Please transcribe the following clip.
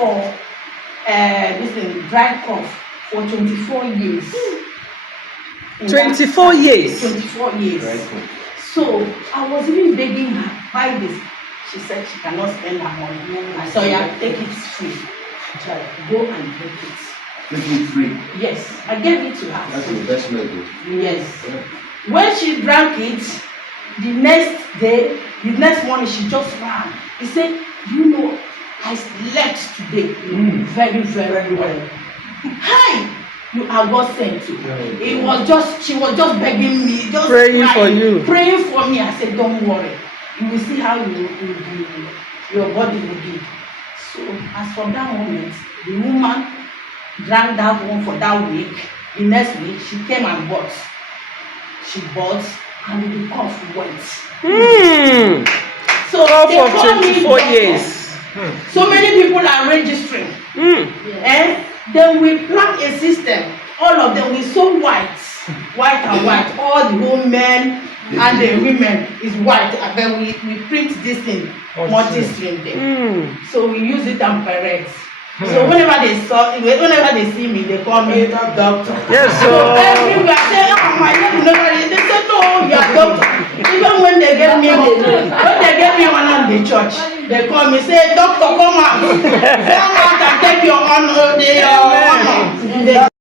for this thing, dry cough for 24 years. 24 years. 24 years. So I was even begging her, buy this. She said she cannot spend her money. I said, yeah, take it free. Go and take it. Take it free. Yes, I gave it to her. That's the best method. Yes. Yeah. When she drank it, the next day, the next morning, she just ran. He said, you know, I slept today very, very well. Hi! You are God sent to. It was just, she was just begging me, just praying for you. Praying for me. I said, don't worry. You will see how your body will be. So, as from that moment, the woman drank that one for that week. The next week, she came and bought. She bought, and the cough went. So, for 24 years. So many people are registering. And then we plan a system. All of them we so white and white. All the whole men and the women is white. And then we print this thing, multi-stream there. So we use it on parents. So whenever they see me, they call me doctor. Yes, so everywhere I say, oh my God, they say, no, you are doctor. Even when they get me one on the church, they call me, say, doctor, come out. Come out and take your honor.